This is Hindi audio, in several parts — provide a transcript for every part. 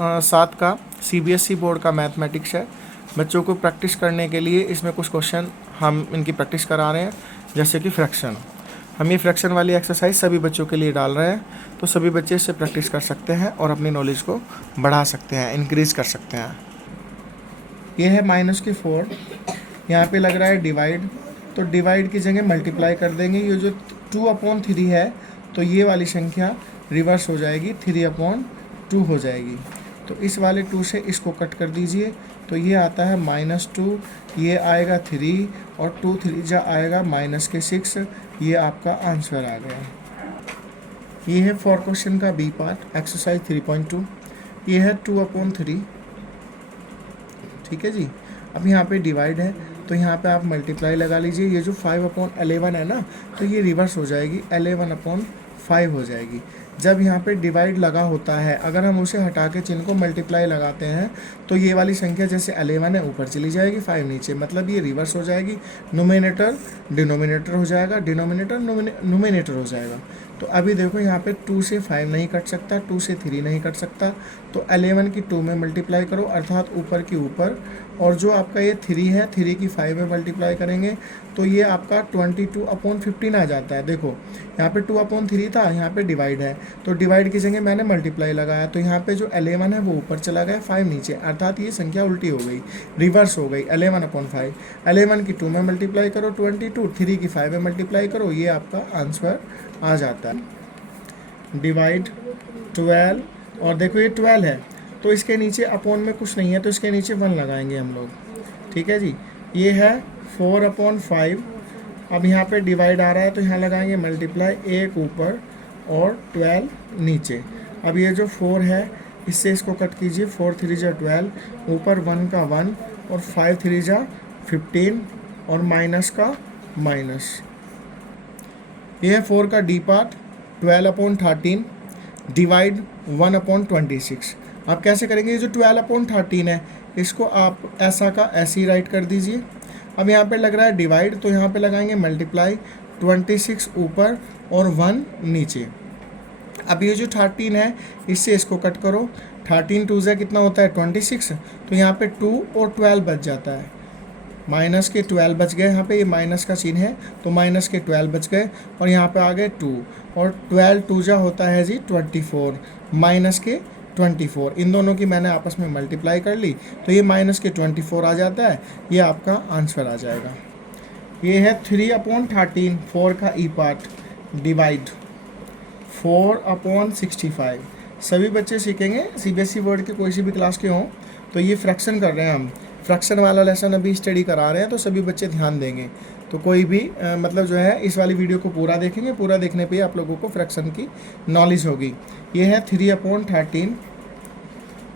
7 का CBSE बोर्ड का मैथमेटिक्स है। बच्चों को प्रैक्टिस करने के लिए इसमें कुछ क्वेश्चन हम इनकी प्रैक्टिस करा रहे हैं, जैसे कि फ्रैक्शन। हम ये फ्रैक्शन वाली एक्सरसाइज सभी बच्चों के लिए डाल रहे हैं, तो सभी बच्चे इससे प्रैक्टिस कर सकते हैं और अपनी नॉलेज को बढ़ा सकते हैं, इंक्रीज़ कर सकते हैं। ये है -4, यहाँ पे लग रहा है डिवाइड, तो डिवाइड की जगह मल्टीप्लाई कर देंगे। ये जो 2/3 है, तो ये वाली संख्या रिवर्स हो जाएगी, 3/2 हो जाएगी। तो इस वाले 2 से इसको कट कर दीजिए, तो ये आता है -2, ये आएगा 3 और 2 3 जा आएगा -6। ये आपका आंसर आ गया। ये है फॉर क्वेश्चन का बी पार्ट, एक्सरसाइज 3.2। ये है 2/3, ठीक है जी। अब यहाँ पे डिवाइड है, तो यहाँ पे आप मल्टीप्लाई लगा लीजिए। ये जो 5/11 है ना, तो ये रिवर्स हो जाएगी, 11/5 हो जाएगी। जब यहाँ पे डिवाइड लगा होता है, अगर हम उसे हटा के चिन्ह को मल्टीप्लाई लगाते हैं, तो ये वाली संख्या जैसे 11 है ऊपर चली जाएगी, 5 नीचे, मतलब ये रिवर्स हो जाएगी। नोमिनेटर डिनोमिनेटर हो जाएगा, डिनोमिनेटर नोमिनेटर हो जाएगा। तो अभी देखो यहाँ पे 2 से 5 नहीं कट सकता, 2 से 3 नहीं कट सकता, तो 11 की 2 में मल्टीप्लाई करो, अर्थात ऊपर की ऊपर, और जो आपका ये 3 है, 3 की 5 में मल्टीप्लाई करेंगे, तो ये आपका 22/15 आ जाता है। देखो यहाँ पे 2/3 था, यहाँ पे डिवाइड है, तो डिवाइड की जगह मैंने मल्टीप्लाई लगाया, तो यहाँ पे जो 11 है वो ऊपर चला गया, 5 नीचे, अर्थात ये संख्या उल्टी हो गई, रिवर्स हो गई, 11/5। 11 की 2 में मल्टीप्लाई करो 22, 3 की 5 में मल्टीप्लाई करो, ये आपका आंसर आ जाता है। डिवाइड 12, और देखो ये 12 है, तो इसके नीचे अपॉन में कुछ नहीं है, तो इसके नीचे 1 लगाएंगे हम लोग, ठीक है जी। ये है 4/5। अब यहाँ पे डिवाइड आ रहा है, तो यहाँ लगाएंगे मल्टीप्लाई, 1 ऊपर और 12 नीचे। अब ये जो 4 है, इससे इसको कट कीजिए, 4 3 जा 12, ऊपर 1 का 1 और 5 3 जा 15 और माइनस का माइनस। ये है 4 का डी पार्ट, 12/13 डिवाइड 1/26। आप कैसे करेंगे? ये जो 12/13 है, इसको आप ऐसा का ऐसे ही राइट कर दीजिए। अब यहाँ पे लग रहा है डिवाइड, तो यहाँ पे लगाएंगे मल्टीप्लाई, 26 ऊपर और 1 नीचे। अब ये जो 13 है, इससे इसको कट करो, 13 2 से कितना होता है 26, तो यहाँ पे 2 और 12 बच जाता है, माइनस के 12 बच गए। यहाँ पे ये माइनस का चिन्ह है, तो माइनस के 12 बच गए, और यहाँ पे आ गए 2, और 12 2 जा होता है जी 24, माइनस के 24, इन दोनों की मैंने आपस में मल्टीप्लाई कर ली, तो ये माइनस के 24 आ जाता है, ये आपका आंसर आ जाएगा। ये है 3/13, 4 का ई पार्ट, डिवाइड 4/65। सभी बच्चे सीखेंगे, CBSE बोर्ड के कोई सी भी क्लास के हों, तो ये फ्रैक्शन कर रहे हैं हम, फ्रैक्शन वाला लेसन अभी स्टडी करा रहे हैं, तो सभी बच्चे ध्यान देंगे। तो कोई भी मतलब जो है इस वाली वीडियो को पूरा देखेंगे, पूरा देखने पे आप लोगों को फ्रैक्शन की नॉलेज होगी। ये है 3/13,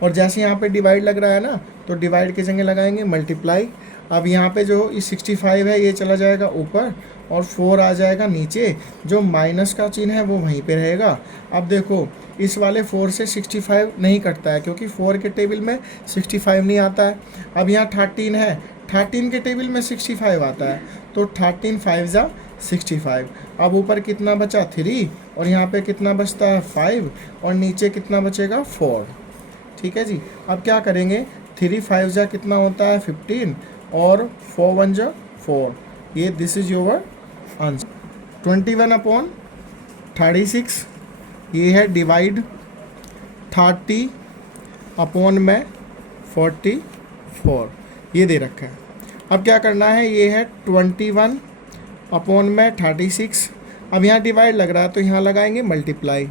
और जैसे यहाँ पे डिवाइड लग रहा है ना, तो डिवाइड की जगह लगाएंगे मल्टीप्लाई। अब यहाँ पे जो 65 है, ये चला जाएगा ऊपर और 4 आ जाएगा नीचे, जो माइनस का चिन्ह है वो वहीं पे रहेगा। अब देखो इस वाले 4 से 65 नहीं कटता है, क्योंकि 4 के टेबल में 65 नहीं आता है। अब यहाँ 13 है, 13 के टेबल में 65 आता है, तो 13 5 जा 65। अब ऊपर कितना बचा 3, और यहाँ पे कितना बचता है 5, और नीचे कितना बचेगा 4, ठीक है जी। अब क्या करेंगे, 3 5 जा कितना होता है 15, और 4 1 जा 4, ये दिस इज योर आंसर। 21/36, ये है डिवाइड 30/44, ये दे रखा है। अब क्या करना है, ये है 21/36। अब यहाँ डिवाइड लग रहा है, तो यहाँ लगाएंगे मल्टीप्लाई।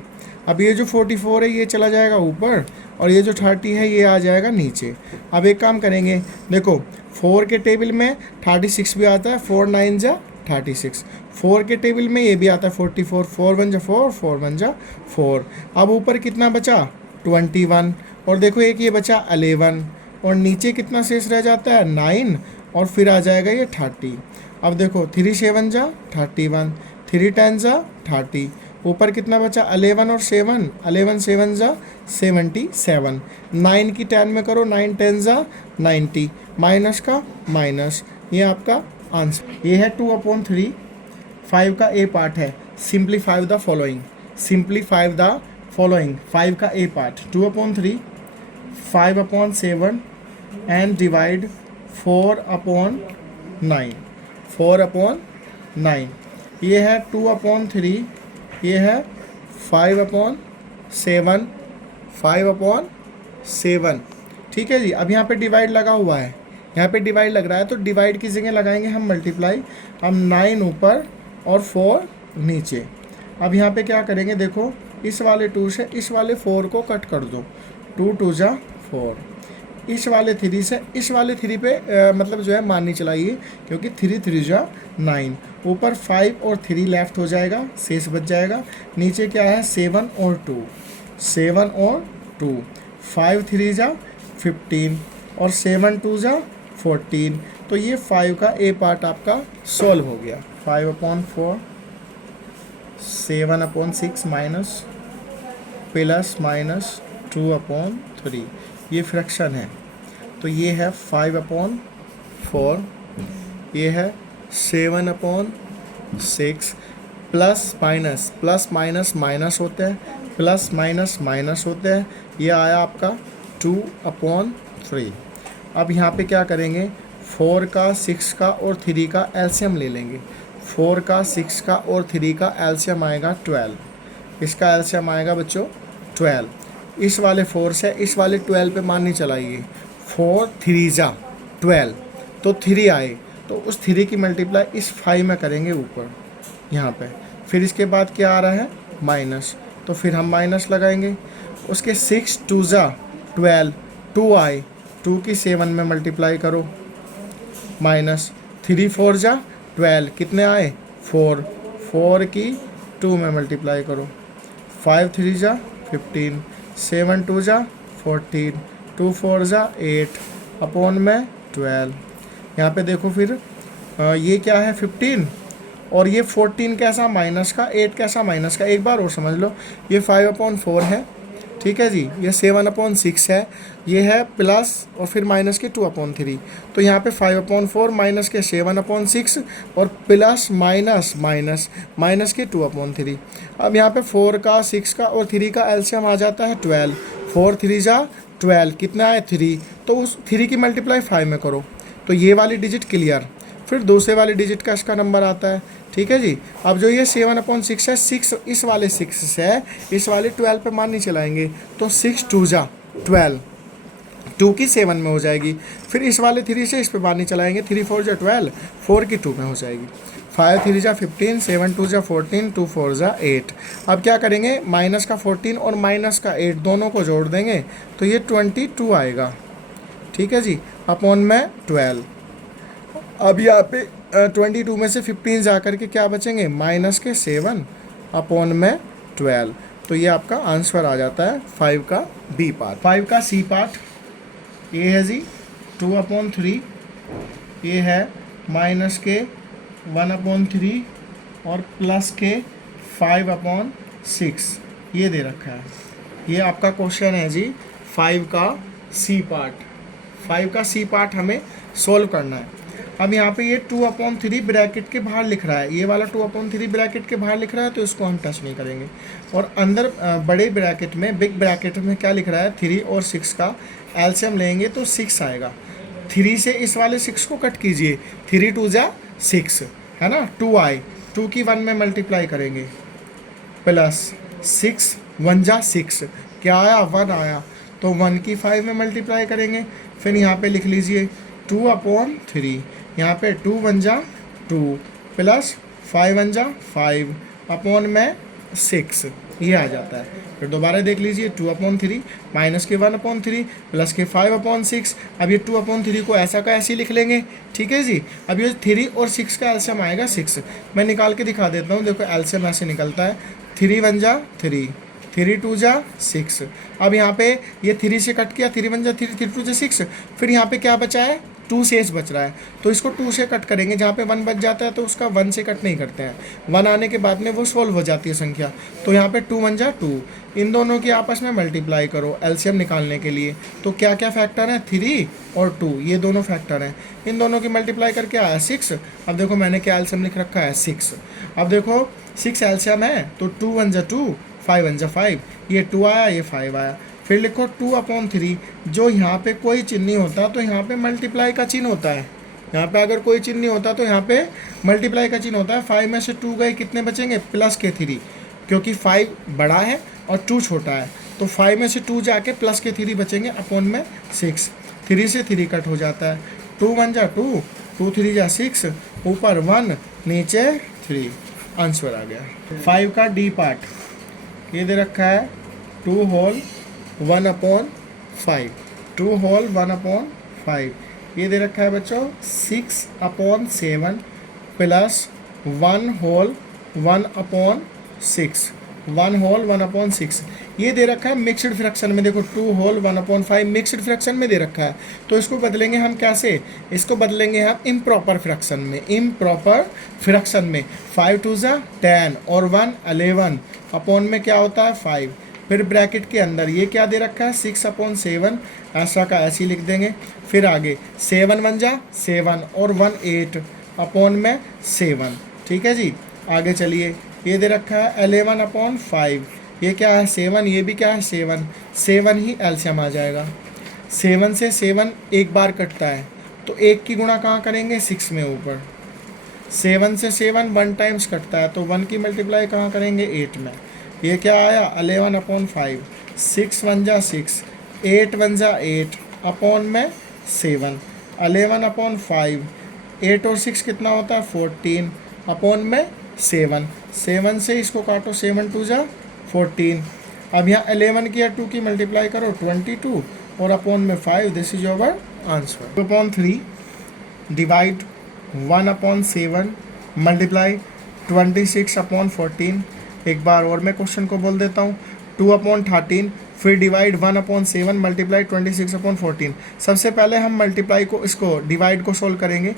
अब ये जो 44 है, ये चला जाएगा ऊपर, और ये जो 30 है, ये आ जाएगा नीचे। अब एक काम करेंगे, देखो 4 के टेबल में 36 भी आता है, 4 9 जा 36, 4 के टेबल में ये भी आता है 44, 4 1 जा 4, 4 1 जा 4। अब ऊपर कितना बचा 21, और देखो एक ये बचा 11, और नीचे कितना शेष रह जाता है 9, और फिर आ जाएगा ये 30। अब देखो 3 7 जा 31, 3 10 जा 30, ऊपर कितना बचा 11 और 7, 11 7 जा 77, 9 की 10 में करो, 9 10 जा 90, माइनस का माइनस, ये आपका आंसर। ये है 2/3, 5 का ए पार्ट है, simplify the following, simplify the following, 5 का ए पार्ट, 2/3 5/7 एंड डिवाइड 4/9, 4/9, ये है 2/3, ये है 5/7, 5/7। ठीक है जी। अब यहाँ पे डिवाइड लगा हुआ है, यहाँ पे डिवाइड लग रहा है, तो डिवाइड की जगह लगाएंगे हम मल्टीप्लाई। हम 9 ऊपर और 4 नीचे। अब यहाँ पे क्या करेंगे, देखो इस वाले 2 से इस वाले 4 को कट कर दो, 2 2 जा 4। इस वाले 3 से इस वाले 3 पे मतलब जो है माननी चलाइए, क्योंकि 3 3 जा 9। ऊपर 5 और 3 लेफ्ट हो जाएगा, शेष बच जाएगा। नीचे क्या है, 7 और 2, 7 और 2, 5 3 जा 15 और 7 2 जा 14। तो ये 5 का ए पार्ट आपका सॉल्व हो गया। 5/4, 7/6 माइनस प्लस माइनस 2/3, ये फ्रैक्शन है। तो ये है 5/4, ये है 7/6, प्लस माइनस माइनस होते हैं, प्लस माइनस होते हैं। ये आया आपका 2/3। अब यहाँ पे क्या करेंगे, 4 का 6 का और 3 का एलसीएम ले लेंगे। 4 का 6 का और 3 का एलसीएम आएगा 12। इसका एलसीएम आएगा बच्चों 12। इस वाले 4 से इस वाले 12 पे माननी चलाइए। 4 3 जा 12, तो 3 आए, तो उस 3 की मल्टीप्लाई इस 5 में करेंगे ऊपर यहाँ पे। फिर इसके बाद क्या आ रहा है, माइनस, तो फिर हम माइनस लगाएंगे। उसके 6 2 जा 12, 2 आए, 2 की 7 में मल्टीप्लाई करो, माइनस 3 4 जा 12, कितने आए 4, 4 की 2 में मल्टीप्लाई करो, 5 3 जा 15, 7 2 जा 14, 2 4 जा 8 अपॉन में 12। यहाँ पे देखो फिर ये क्या है 15 और ये 14 कैसा माइनस का, 8 कैसा माइनस का। एक बार और समझ लो, ये 5/4 है, ठीक है जी, ये 7/6 है, ये है प्लस और फिर माइनस के 2/3। तो यहाँ पे 5/4 माइनस के 7/6 और प्लस माइनस के 2/3। अब यहाँ पे 4 का 6 का और 3 का एलसीएम आ जाता है 12, 4 3 जा 12, कितना है 3, तो उस 3 की मल्टीप्लाई 5 में करो, तो ये वाली डिजिट क्लियर। फिर दूसरे वाले डिजिट का इसका नंबर आता है, ठीक है जी। अब जो ये 7/6 है, 6 इस वाले 6 से इस वाले 12 पे माननी चलाएंगे, तो 6 2 जा 12, 2 की 7 में हो जाएगी। फिर इस वाले 3 से इस पे माननी चलाएंगे, 3 4 जा 12, 4 की 2 में हो जाएगी। 5 3 जा 15, 7 2 जा 14, 2 4 जा 8। अब क्या करेंगे, माइनस का 14 और माइनस का 8 दोनों को जोड़ देंगे, तो ये 22 आएगा, ठीक है जी, अपॉन में 12। अब यहाँ पे 22 में से 15 जा कर के क्या बचेंगे, माइनस के 7 अपॉन में 12। तो ये आपका आंसर आ जाता है 5 का बी पार्ट। 5 का सी पार्ट ये है जी 2/3, ये है माइनस के 1/3 और प्लस के 5/6, ये दे रखा है। ये आपका क्वेश्चन है जी 5 का सी पार्ट। 5 का सी पार्ट हमें सोल्व करना है। अब यहाँ पे ये 2/3 ब्रैकेट के बाहर लिख रहा है, ये वाला 2/3 ब्रैकेट के बाहर लिख रहा है, तो इसको हम टच नहीं करेंगे। और अंदर बड़े ब्रैकेट में, बिग ब्रैकेट में क्या लिख रहा है, 3 और 6 का एलसीएम लेंगे तो 6 आएगा। 3 से इस वाले 6 को कट कीजिए, 3 2 जा 6 है ना, 2 आए, 2 की 1 में मल्टीप्लाई करेंगे, प्लस 6 1 जा 6, क्या आया 1 आया, तो 1 की 5 में मल्टीप्लाई करेंगे। फिर यहाँ पे लिख लीजिए 2/3, यहाँ पे 2 1 जा 2 प्लस 5 1 जा 5 अपॉन में 6, ये आ जाता है। फिर दोबारा देख लीजिए 2/3 माइनस के 1/3 प्लस के 5/6। अब ये 2/3 को ऐसा का ऐसे ही लिख लेंगे, ठीक है जी। अब ये 3 और 6 का एलसीएम आएगा 6, मैं निकाल के दिखा देता हूँ। देखो एलसीएम ऐसे निकलता है, 3 1 जा 3, 3 2 जा 6। अब यहाँ पे ये 3 से कट किया, 3 1 जा 3, 3 2 जा 6। फिर यहाँ पे क्या बचा है, 2 शेष बच रहा है, तो इसको 2 से कट करेंगे। जहाँ पे 1 बच जाता है तो उसका 1 से कट नहीं करते हैं, 1 आने के बाद में वो सोल्व हो जाती है संख्या। तो यहाँ पे 2 1 जा 2, इन दोनों की आपस में मल्टीप्लाई करो एलसीएम निकालने के लिए। तो क्या क्या फैक्टर है, 3 और 2, ये दोनों फैक्टर हैं। इन दोनों की मल्टीप्लाई करके आया 6। अब देखो मैंने क्या एलसीएम लिख रखा है 6। अब देखो 6 एलसीएम है, तो 2 1 जा 2, 5 1 जा 5, ये 2 आया, ये 5 आया, फिर लिखो 2/3। जो यहाँ पे कोई चिन्ह नहीं होता तो यहाँ पे मल्टीप्लाई का चिन्ह होता है। यहाँ पे अगर कोई चिन्ह नहीं होता तो यहाँ पे मल्टीप्लाई का चिन्ह होता है। 5 में से 2 गए, कितने बचेंगे? प्लस के 3, क्योंकि 5 बड़ा है और 2 छोटा है। तो 5 में से 2 जाके प्लस के 3 बचेंगे अपॉन में 6। 3 से 3 कट हो जाता है। 2 1 जा 2, 2 3 जा 6, ऊपर 1 नीचे 3, आंसर आ गया। 5 का डी पार्ट ये दे रखा है 2 होल 1/5, 2 होल 1/5 ये दे रखा है बच्चों 6/7 प्लस 1 होल 1/6, 1 होल 1/6 ये दे रखा है मिक्सड फ्रैक्शन में। देखो 2 होल 1/5 मिक्सड फ्रैक्शन में दे रखा है, तो इसको बदलेंगे हम कैसे? इसको बदलेंगे हम इम्प्रॉपर फ्रैक्शन में। इम्प्रॉपर फ्रैक्शन में 5 2 जा 10 और 1 11 अपॉन में क्या होता है 5। फिर ब्रैकेट के अंदर ये क्या दे रखा है 6/7, ऐसा का ऐसे ही लिख देंगे। फिर आगे 7 1 जा 7 और 1 8 अपॉन में 7। ठीक है जी, आगे चलिए। ये दे रखा है 11/5, ये क्या है 7, ये भी क्या है 7, 7 ही एलसीएम आ जाएगा। 7 से 7 एक बार कटता है, तो 1 की गुणा कहाँ करेंगे 6 में ऊपर। 7 से 7 1 टाइम्स कटता है, तो 1 की मल्टीप्लाई कहाँ करेंगे 8 में। ये क्या आया 11/5, 6 1 जा 6, 8 1 जा 8 अपॉन में 7, 11/5, 8 और 6 कितना होता है 14 अपॉन में 7। 7 से इसको काटो, 7 2 जा 14। अब यहाँ 11 की या 2 की मल्टीप्लाई करो 22 और अपॉन में 5। This is your answer. 2/3 divide 1/7 multiply 26/14। एक बार और मैं क्वेश्चन को बोल देता हूँ। 2/13 फिर डिवाइड 1/7 मल्टीप्लाई 26/14। सबसे पहले हम मल्टीप्लाई को इसको डिवाइड को सोल्व करेंगे।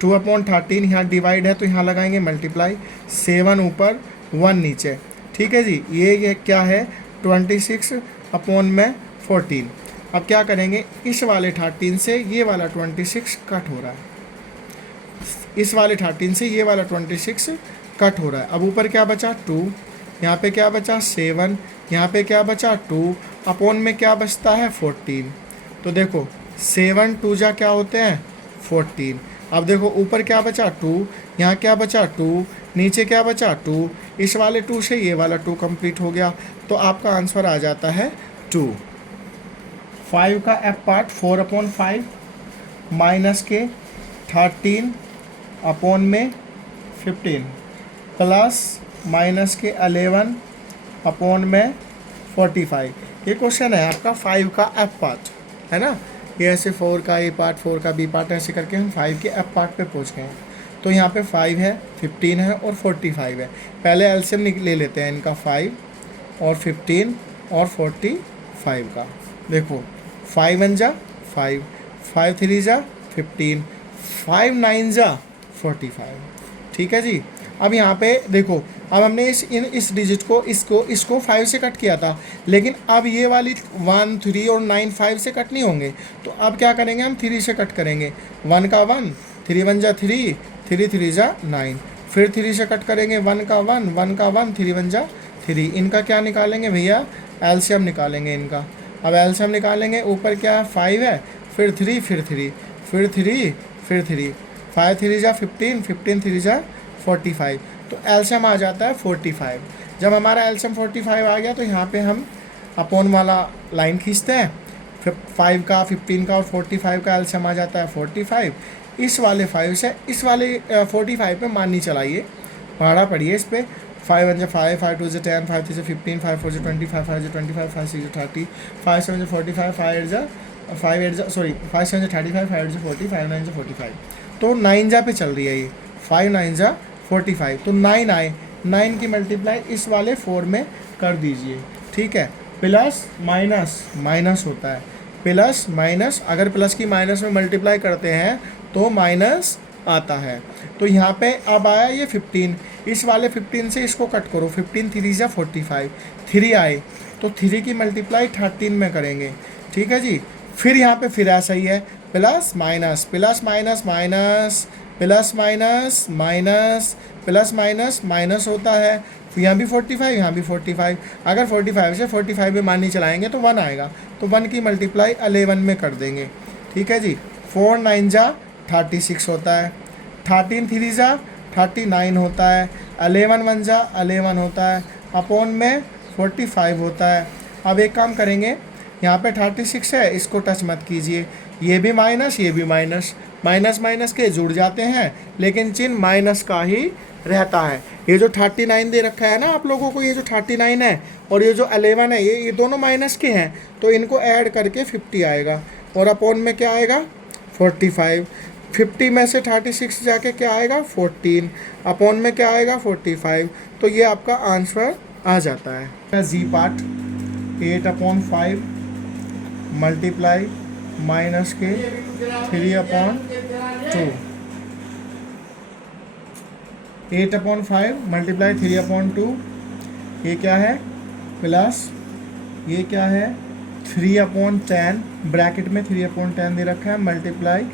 2/13 यहाँ डिवाइड है तो यहाँ लगाएंगे मल्टीप्लाई, 7 ऊपर 1 नीचे। ठीक है जी, ये क्या है 26/14। अब क्या करेंगे, इस वाले 13 से ये वाला 26 कट हो रहा है, इस वाले 13 से ये वाला 26 कट हो रहा है। अब ऊपर क्या बचा 2, यहाँ पे क्या बचा 7, यहाँ पे क्या बचा 2 अपॉन में क्या बचता है 14। तो देखो 7 2 जा क्या होते हैं 14। अब देखो ऊपर क्या बचा 2, यहाँ क्या बचा 2, नीचे क्या बचा 2, इस वाले 2 से ये वाला 2 कंप्लीट हो गया, तो आपका आंसर आ जाता है 2। 5 का एफ पार्ट 4/5 माइनस के 13 अपॉन में 15 प्लस माइनस के 11 अपॉन में 45। ये क्वेश्चन है आपका 5 का एफ पार्ट, है ना। ये ऐसे 4 का ए पार्ट, 4 का बी पार्ट, ऐसे करके हम 5 के एफ पार्ट पे पहुंच गए हैं। तो यहाँ पे 5 है, 15 है और 45 है। पहले एलसीएम ले लेते हैं इनका 5 और 15 और 45 का। देखो 5 1 जा 5, 5 3 जा 15, 5 9 जा 45। ठीक है जी। अब यहाँ पे देखो, अब हमने इस डिजिट को इसको 5 से कट किया था, लेकिन अब ये वाली 1 3 और 9 5 से कट नहीं होंगे। तो अब क्या करेंगे, हम 3 से कट करेंगे। 1 का 1, 3 1 जा 3, 3 3 जा 9। फिर 3 से कट करेंगे 1 का 1, 1 का 1, 3 1 जा 3। इनका क्या निकालेंगे भैया, एलसीएम निकालेंगे इनका। अब एलसीएम निकालेंगे, ऊपर क्या है 5 है, फिर 3 फिर 3 फिर 3 फिर 3, 5 3 जा 15, 15 3 जा 45। तो एलसीएम आ जाता है 45। जब हमारा एलसीएम 45 आ गया तो यहाँ पे हम अपॉन वाला लाइन खींचते हैं। फिर 5 का 15 का और 45 का एलसीएम आ जाता है 45। इस वाले 5 से इस वाले 45 पे माननी चलाइए, भाड़ा पड़िए इस पर। 5 1 5, 5 2 10, 5 3 15, 5 4 25, 5 5 25, 5 6 30, 5 7 45, 5 8 सॉरी 5 7 35, 5 8 40, 5 9 45। तो 9 जा पे चल रही है ये, 5 9 जा 45। तो 9 आए, 9 की मल्टीप्लाई इस वाले 4 में कर दीजिए। ठीक है, प्लस माइनस माइनस होता है, प्लस माइनस, अगर प्लस की माइनस में मल्टीप्लाई करते हैं तो माइनस आता है। तो यहाँ पे अब आया ये 15, इस वाले 15 से इसको कट करो, 15 3 जा 45, 3 आए तो 3 की मल्टीप्लाई 13 में करेंगे। ठीक है जी। फिर यहाँ पे फिर ऐसा ही है, plus minus minus plus minus minus plus minus minus होता है, फिर यहाँ भी 45 यहाँ भी 45। अगर 45 से 45 में मान नहीं चलाएंगे तो 1 आएगा, तो 1 की मल्टीप्लाई 11 में कर देंगे। ठीक है जी। 4 9 जा 36 होता है, 13 3 जा 39 होता है, 11 1 जा 11 होता है, अपॉन में 45 होता है। अब एक काम करेंगे, यहाँ पे 36 है, इसको टच मत कीजिए, ये भी माइनस ये भी माइनस, माइनस माइनस के जुड़ जाते हैं लेकिन चिन्ह माइनस का ही रहता है। ये जो 39 दे रखा है ना आप लोगों को, ये जो 39 है और ये जो 11 है, ये दोनों माइनस के हैं, तो इनको ऐड करके 50 आएगा और अपॉन में क्या आएगा 45। 50 में से 36 जाके क्या आएगा 14, अपॉन में क्या आएगा 45। तो ये आपका आंसर आ जाता है। जी पार्ट 8/5 मल्टीप्लाई माइनस के 3/2, 8/5 मल्टीप्लाई 3/2, ये क्या है प्लस, ये क्या है 3/10, ब्रैकेट में 3/10 दे रखा है, मल्टीप्लाई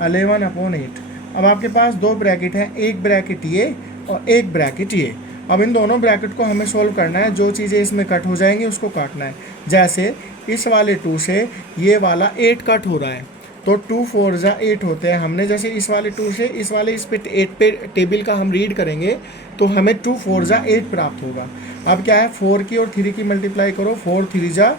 11/8। अब आपके पास दो ब्रैकेट हैं, एक ब्रैकेट ये और एक ब्रैकेट ये। अब इन दोनों ब्रैकेट को हमें सोल्व करना है, जो चीज़ें इसमें कट हो जाएंगी उसको काटना है। जैसे इस वाले 2 से ये वाला 8 कट हो रहा है, तो 2 4 जा 8 होते हैं। हमने जैसे इस वाले 2 से इस वाले इस पे 8 पे टेबल का हम रीड करेंगे तो हमें 2 4 जा 8 प्राप्त होगा। अब क्या है 4 की और 3 की मल्टीप्लाई करो, 4 3 जा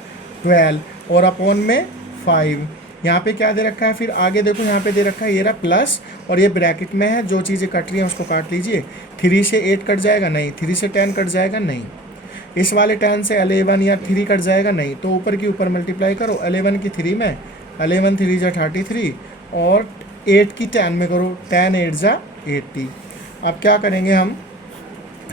12 और अपॉन में 5। यहाँ पे क्या दे रखा है, फिर आगे देखो यहाँ पे दे रखा है ये रहा प्लस और ये ब्रैकेट में है, जो चीज़ें कट रही हैं उसको काट लीजिए। 3 से 8 कट जाएगा नहीं, 3 से 10 कट जाएगा नहीं, इस वाले 10 से 11 या 3 कट जाएगा नहीं, तो ऊपर की ऊपर मल्टीप्लाई करो। 11 की 3 में 11 3 जा 33 और 8 की 10 में करो, 10 8 जा 80। अब क्या करेंगे हम,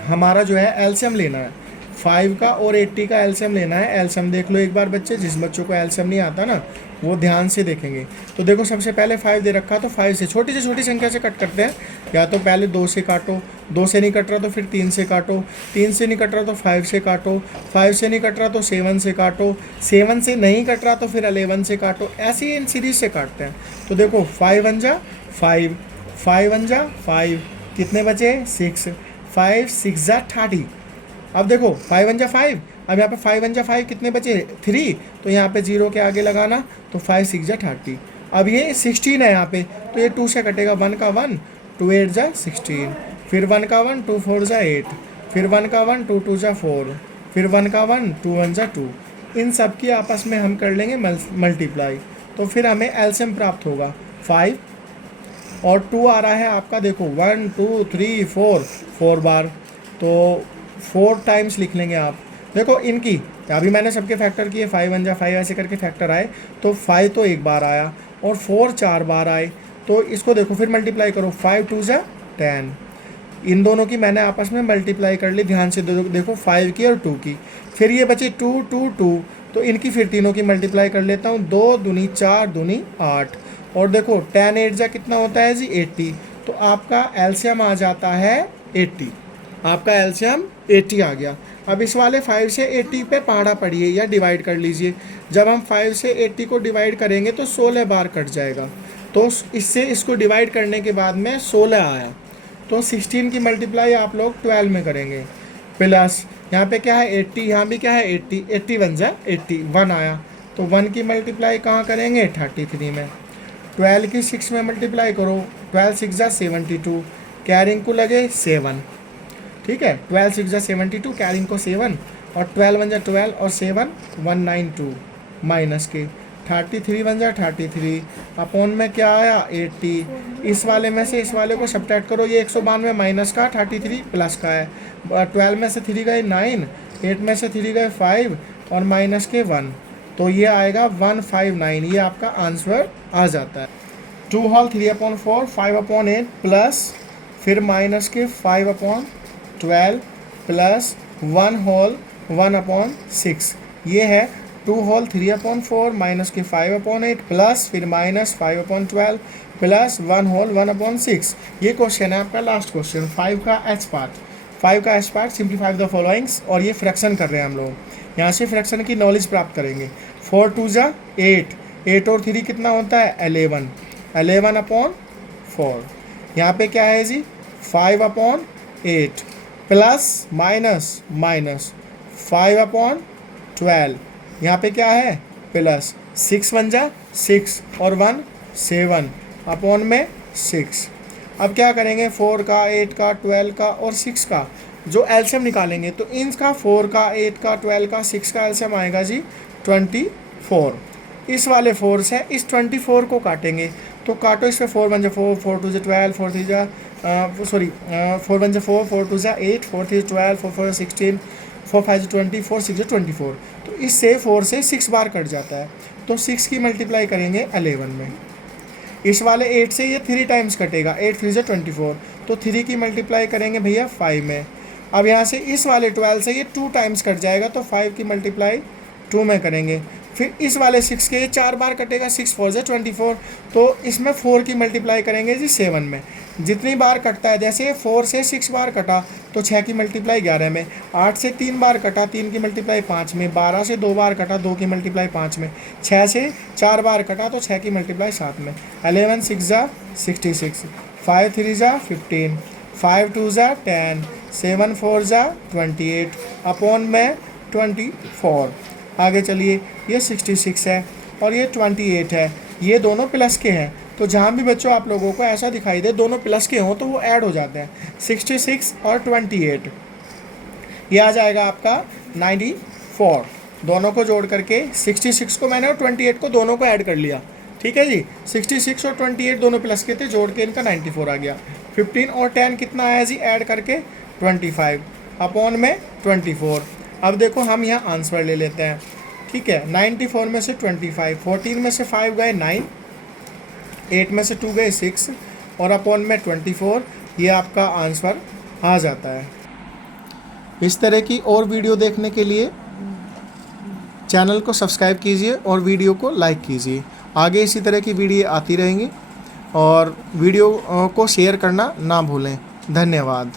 हमारा जो है एलसीएम लेना है, 5 का और 80 का एलसीएम लेना है। एलसीएम देख लो एक बार बच्चे, जिस बच्चों को एलसीएम नहीं आता ना वो ध्यान से देखेंगे। तो देखो सबसे पहले 5 दे रखा, तो 5 से छोटी संख्या से कट करते हैं, या तो पहले 2 से काटो, 2 से नहीं कट रहा तो फिर 3 से काटो, 3 से नहीं कट रहा तो 5 से काटो, 5 से नहीं कट रहा तो 7 से काटो, 7 से नहीं कट रहा तो फिर 11 से काटो, ऐसे ही इन सीरीज से काटते हैं। तो देखो 5 1 जा 5, 5 1 जा 5, कितने बचे 6, 5 6 जा 30। अब देखो 5 1 जा 5, अब यहाँ पे 5 1 जा 5 कितने बचे 3, तो यहाँ पे 0 के आगे लगाना, तो 5 6 जा 30। अब ये 16 है यहाँ पे, तो ये 2 से कटेगा, 1 का 1, 2 8 जा 16, फिर 1 का 1, 2 4 जा 8, फिर 1 का 1, 2 2 जा 4, फिर 1 का 1, 2 1 जा 2। इन सब की आपस में हम कर लेंगे मल्टीप्लाई, तो फिर हमें एलसीएम प्राप्त होगा। 5 और 2 आ रहा है आपका, देखो 1 2 3 4 बार, तो 4 टाइम्स लिख लेंगे आप। देखो इनकी अभी मैंने सबके फैक्टर किए, 5 1 जा 5 ऐसे करके फैक्टर आए, तो 5 तो एक बार आया और 4 4 बार आए, तो इसको देखो फिर मल्टीप्लाई करो, 5 2 जा 10। इन दोनों की मैंने आपस में मल्टीप्लाई कर ली, ध्यान से देखो 5 की और 2 की, फिर ये बची 2 2 2, तो इनकी फिर तीनों की मल्टीप्लाई कर लेता हूँ, 2 दूनी 4 दूनी 8, और देखो 10 8 जा कितना होता है जी 80, तो आपका एलसीएम आ जाता है 80, आपका एलसीएम 80 आ गया। अब इस वाले 5 से 80 पे पहाड़ा पढ़िए या डिवाइड कर लीजिए। जब हम 5 से 80 को डिवाइड करेंगे तो 16 बार कट जाएगा, तो इससे इसको डिवाइड करने के बाद में 16 आया, तो 16 की मल्टीप्लाई आप लोग 12 में करेंगे, प्लस यहाँ पे क्या है 80, यहाँ भी क्या है 80, 80 1 जा 80, 1 आया, तो 1 की मल्टीप्लाई कहाँ करेंगे 33 में, 12 की 6 में मल्टीप्लाई करो, 12 6 जा 72, कैरिंग को लगे 7, ठीक है, 12 6 जा 72, कैरिंग को 7, और 12 1 जा 12 और 7 192 माइनस के 33 1 जा 33, अपॉन में क्या आया 80, इस वाले में से इस वाले को सब्ट्रैक्ट करो, ये 192 माइनस का 33 प्लस का है, 12 में से 3 गए 9, 8 में से 3 गए 5 और माइनस के 1, तो ये आएगा 159, ये आपका आंसर आ जाता है। 2 होल 3/4 5/8 प्लस फिर माइनस के 5/12 प्लस 1 होल 1/6, ये है 2 होल 3/4 माइनस के 5/8 प्लस फिर माइनस 5/12 प्लस 1 होल 1/6। ये क्वेश्चन है आपका लास्ट क्वेश्चन 5 का H part simplify the followings, और ये फ्रैक्शन कर रहे हैं हम लोग, यहाँ से फ्रैक्शन की नॉलेज प्राप्त करेंगे। 4 2 जा 8, 8 और 3 कितना होता है 11, 11/4, यहाँ पे क्या है जी 5/8 प्लस माइनस माइनस 5/12, यहाँ पे क्या है प्लस 6 1 जा 6 और 1 7 अपॉन में 6। अब क्या करेंगे 4 का 8 का 12 का और 6 का जो एलसीएम निकालेंगे, तो इनका 4 का 8 का 12 का 6 का एलसीएम आएगा जी 24। इस वाले 4 से इस 24 को काटेंगे, तो काटो इस पे 4 1 जा 4 4 2 जा 12 4 3 जा 4 1 जा 4 4 2 जा 8 4 3 12 4 4 16 4 5 20 4 6 24। तो इससे 4 से 6 बार कट जाता है, तो 6 की मल्टीप्लाई करेंगे 11 में। इस वाले 8 से ये 3 टाइम्स कटेगा, 8 3 जा 24, तो 3 की मल्टीप्लाई करेंगे भैया 5 में। अब यहाँ से इस वाले 12 से ये 2 टाइम्स कट जाएगा, तो 5 की मल्टीप्लाई 2 में करेंगे। फिर इस वाले 6 के ये 4 बार कटेगा, 6 4 जा 24, तो इसमें 4 की मल्टीप्लाई करेंगे जी 7 में। जितनी बार कटता है, जैसे 4 से 6 बार कटा तो 6 की मल्टीप्लाई 11 में, 8 से 3 बार कटा 3 की मल्टीप्लाई 5 में, 12 से 2 बार कटा 2 की मल्टीप्लाई 5 में, 6 से 4 बार कटा तो 6 की मल्टीप्लाई 7 में। 11 6 जा 66, 5 3 जा 15, 5 2 जा 10, 7 4 जा 28 अपॉन में 24। आगे चलिए, ये 66 है और ये 28 है, ये दोनों प्लस के हैं, तो जहाँ भी बच्चों आप लोगों को ऐसा दिखाई दे दोनों प्लस के हों तो वो ऐड हो जाते हैं। 66 और 28 ये आ जाएगा आपका 94। दोनों को जोड़ करके 66 को मैंने और 28 को दोनों को ऐड कर लिया, ठीक है जी। 66 और 28 दोनों प्लस के थे, जोड़ के इनका 94 आ गया। 15 और 10 कितना आया जी ऐड करके 25 अपॉन में 24। अब देखो हम यहाँ आंसर ले लेते हैं, ठीक है। 94 में से 25, 14 में से 5 गए 9, 8 में से 2 गए 6 और अपॉन में 24, ये आपका आंसर आ जाता है। इस तरह की और वीडियो देखने के लिए चैनल को सब्सक्राइब कीजिए और वीडियो को लाइक कीजिए। आगे इसी तरह की वीडियो आती रहेंगी और वीडियो को शेयर करना ना भूलें। धन्यवाद।